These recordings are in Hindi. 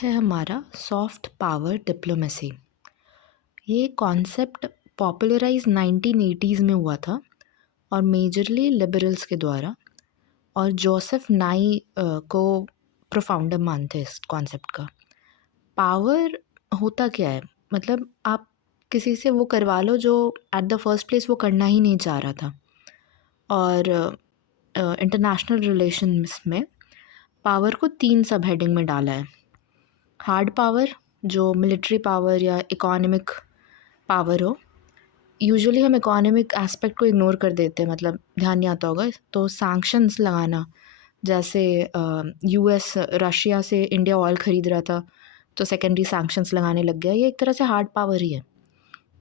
है हमारा सॉफ्ट पावर डिप्लोमेसी। ये कॉन्सेप्ट पॉपुलराइज 1980s में हुआ था और मेजरली लिबरल्स के द्वारा। और जोसेफ नाई को प्रोफाउंडर मानते हैं इस कॉन्सेप्ट का। पावर होता क्या है? मतलब आप किसी से वो करवा लो जो एट द फर्स्ट प्लेस वो करना ही नहीं चाह रहा था। और इंटरनेशनल रिलेशंस में पावर को 3 सब हेडिंग में डाला है। हार्ड पावर, जो मिलिट्री पावर या इकोनॉमिक पावर हो। यूजुअली हम इकोनॉमिक एस्पेक्ट को इग्नोर कर देते हैं, मतलब ध्यान नहीं आता होगा। तो सैंक्शंस लगाना, जैसे यूएस रशिया से इंडिया ऑयल ख़रीद रहा था तो सेकेंडरी सैंक्शंस लगाने लग गया। ये एक तरह से हार्ड पावर ही है।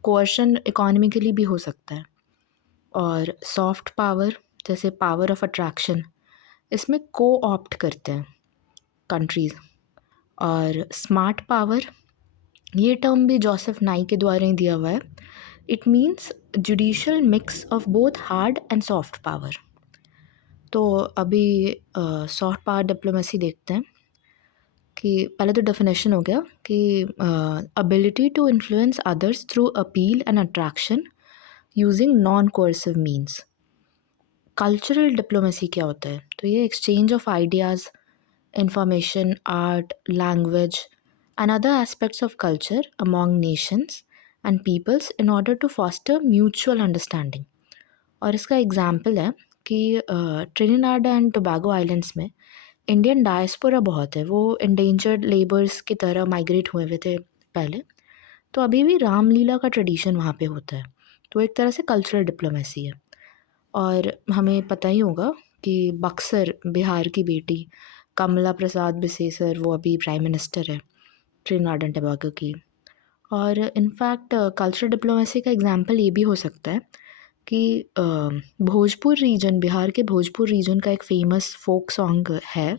कोअर्शन इकोनॉमिकली भी हो सकता है। और सॉफ्ट पावर, जैसे पावर ऑफ अट्रैक्शन, इसमें को ऑप्ट करते हैं कंट्रीज़। और स्मार्ट पावर, ये टर्म भी जोसेफ नाई के द्वारा ही दिया हुआ है। It means judicial mix of both hard and soft power. तो अभी सॉफ्ट पावर डिप्लोमेसी देखते हैं कि पहले तो डेफिनेशन हो गया कि ability to influence others through appeal and attraction using non coercive means. Cultural diplomacy क्या होता है? तो ये exchange of ideas, information, art, language, and other aspects of culture among nations and peoples in order to foster mutual understanding। और इसका एग्जाम्पल है कि ट्रिनिडाड एंड टोबैगो आइलैंड्स में इंडियन डायस्पोरा बहुत है। वो इंडेंजर्ड लेबर्स की तरह माइग्रेट हुए हुए थे पहले। तो अभी भी रामलीला का ट्रेडिशन वहाँ पे होता है। तो एक तरह से कल्चरल डिप्लोमेसी है। और हमें पता ही होगा कि बक्सर, बिहार की बेटी कमला प्रसाद बिसेसर, वो अभी प्राइम मिनिस्टर है ट्रिनिडाड एंड टोबैगो की। और इनफैक्ट कल्चरल डिप्लोमेसी का एग्जांपल ये भी हो सकता है कि भोजपुर रीजन, बिहार के भोजपुर रीजन का एक फेमस फोक सॉन्ग है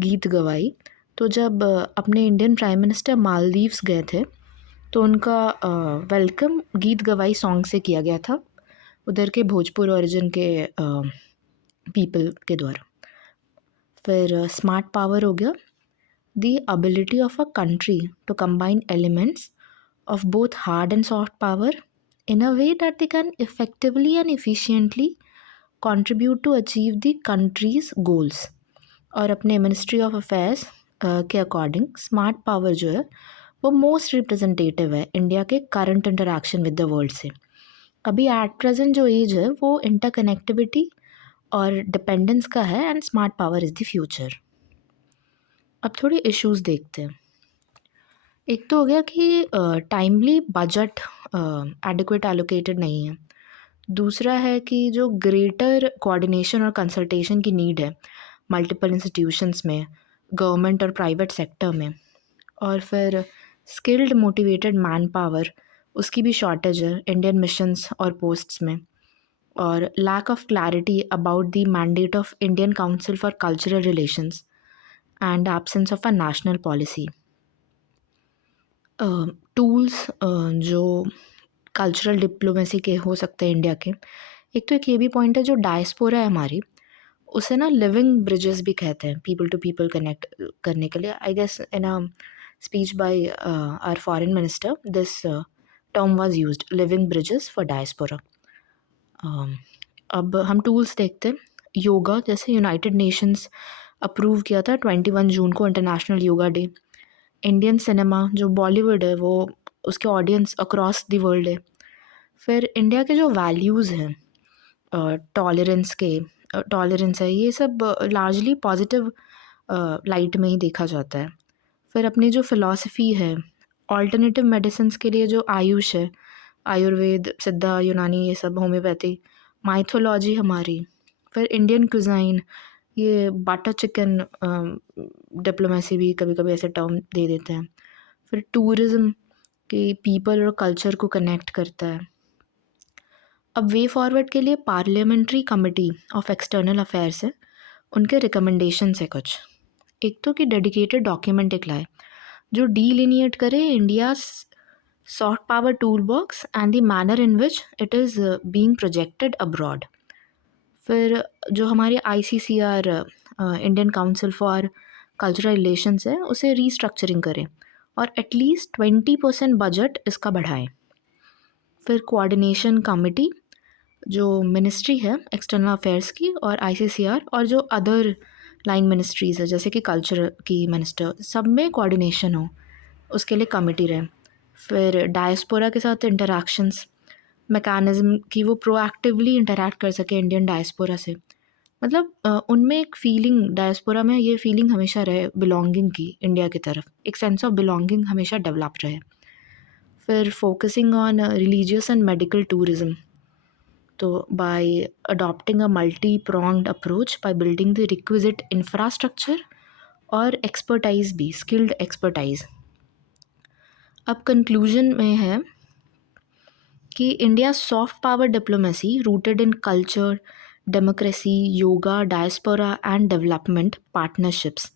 गीत गवाई। तो जब अपने इंडियन प्राइम मिनिस्टर मालदीव्स गए थे तो उनका वेलकम गीत गवाई सॉन्ग से किया गया था, उधर के भोजपुर ओरिजिन के पीपल के द्वारा। फिर स्मार्ट पावर हो गया, the ability of a country to combine elements of both hard and soft power in a way that they can effectively and efficiently contribute to achieve the country's goals। और अपने मिनिस्ट्री ऑफ अफेयर्स के अकॉर्डिंग स्मार्ट पावर जो है वो मोस्ट रिप्रेजेंटेटिव है इंडिया के current interaction with the world से। अभी एट प्रेजेंट जो एज है वो इंटरकनेक्टिविटी और डिपेंडेंस का है, and smart power is the future. अब थोड़े इश्यूज देखते हैं। एक तो हो गया कि टाइमली बजट एडिक्वेट एलोकेटेड नहीं है। दूसरा है कि जो ग्रेटर कोऑर्डिनेशन और कंसल्टेशन की नीड है मल्टीपल इंस्टीट्यूशंस में, गवर्नमेंट और प्राइवेट सेक्टर में। और फिर स्किल्ड मोटिवेटेड मैन पावर, उसकी भी शॉर्टेज है इंडियन मिशंस और पोस्ट्स में। और lack of clarity about the mandate of Indian Council for Cultural Relations and absence of a national policy. Tools जो कल्चरल डिप्लोमेसी के हो सकते हैं इंडिया के, एक तो एक ये भी पॉइंट है जो डायस्पोरा है हमारी, उसे ना लिविंग ब्रिजेस भी कहते हैं पीपल टू पीपल कनेक्ट करने के लिए। I guess in a speech by our foreign minister this term was used, living bridges for diaspora. अब हम टूल्स देखते हैं। योगा, जैसे यूनाइटेड नेशंस अप्रूव किया था 21 जून को international yoga day. Indian cinema जो बॉलीवुड है वो, उसके ऑडियंस अक्रॉस द वर्ल्ड है। फिर इंडिया के जो वैल्यूज़ हैं टॉलरेंस है, ये सब लार्जली पॉजिटिव लाइट में ही देखा जाता है। फिर अपनी जो फ़िलॉसफी है, ऑल्टरनेटिव मेडिसिन्स के लिए जो आयुष है, आयुर्वेद, सिद्धा, यूनानी, ये सब, होम्योपैथी, माइथोलॉजी हमारी। फिर इंडियन क्विज़ाइन, ये बटर चिकन डिप्लोमेसी भी कभी कभी ऐसे टर्म दे देते हैं। फिर टूरिज़्म कि पीपल और कल्चर को कनेक्ट करता है। अब वे फॉरवर्ड के लिए parliamentary committee of external affairs है, उनके रिकमेंडेशंस है कुछ। एक तो कि डेडिकेटेड डॉक्यूमेंट एक लाए जो डीलिनिएट करे India soft power tool box and the manner in which it is being projected abroad. फिर जो हमारी ICCR, Indian Council for Cultural relations है उसे रीस्ट्रक्चरिंग करें और एटलीस्ट 20% बजट इसका बढ़ाएं। फिर कोऑर्डिनेशन कमिटी जो मिनिस्ट्री है एक्सटर्नल अफेयर्स की और आईसीसीआर और जो अदर लाइन मिनिस्ट्रीज़ है जैसे कि कल्चर की मिनिस्टर, सब में कोऑर्डिनेशन हो, उसके लिए कमिटी रहे। फिर डायस्पोरा के साथ इंटरैक्शंस मैकेनिज्म कि वो प्रोएक्टिवली इंटरैक्ट कर सके इंडियन डायस्पोरा से, मतलब उनमें एक फीलिंग, डायस्पोरा में ये फीलिंग हमेशा रहे बिलोंगिंग की, इंडिया की तरफ एक सेंस ऑफ बिलोंगिंग हमेशा डेवलप रहे। फिर focusing on religious and medical tourism, तो by adopting a multi pronged approach by building the requisite infrastructure और एक्सपर्टाइज भी, स्किल्ड एक्सपर्टाइज। अब कंक्लूजन में है कि India soft power diplomacy rooted in culture, democracy, yoga, diaspora and development partnerships.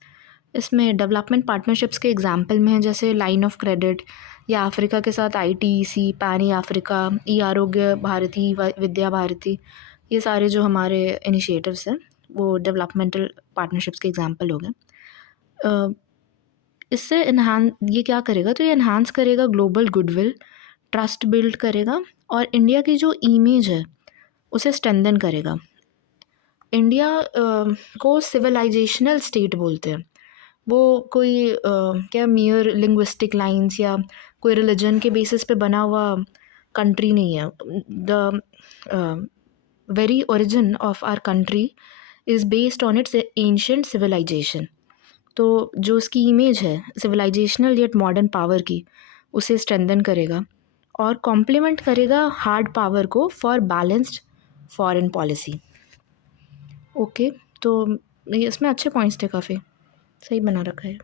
इसमें डेवलपमेंट पार्टनरशिप्स के एग्जाम्पल में है जैसे लाइन ऑफ क्रेडिट या अफ्रीका के साथ आईटीईसी, पैनी अफ्रीका, ई आरोग्य भारती, विद्या भारती, ये सारे जो हमारे इनिशिएटिव्स हैं वो डेवलपमेंटल पार्टनरशिप्स के एग्जाम्पल हो गए। इससे ये क्या करेगा, तो ये इन्हांस करेगा ग्लोबल गुडविल, ट्रस्ट बिल्ड करेगा और इंडिया की जो इमेज है उसे स्ट्रेंथन करेगा। इंडिया को सिविलाइजेशनल स्टेट बोलते हैं, वो कोई क्या मियर लिंग्विस्टिक लाइंस या कोई रिलीजन के बेसिस पे बना हुआ कंट्री नहीं है। The very origin of our country is based on its ancient civilisation. तो जो उसकी इमेज है सिविलाइजेशनल येट मॉडर्न पावर की, उसे स्ट्रेंथन करेगा और कॉम्प्लीमेंट करेगा हार्ड पावर को for balanced foreign policy. Okay, तो ये इसमें अच्छे पॉइंट्स थे, काफ़ी सही बना रखा है।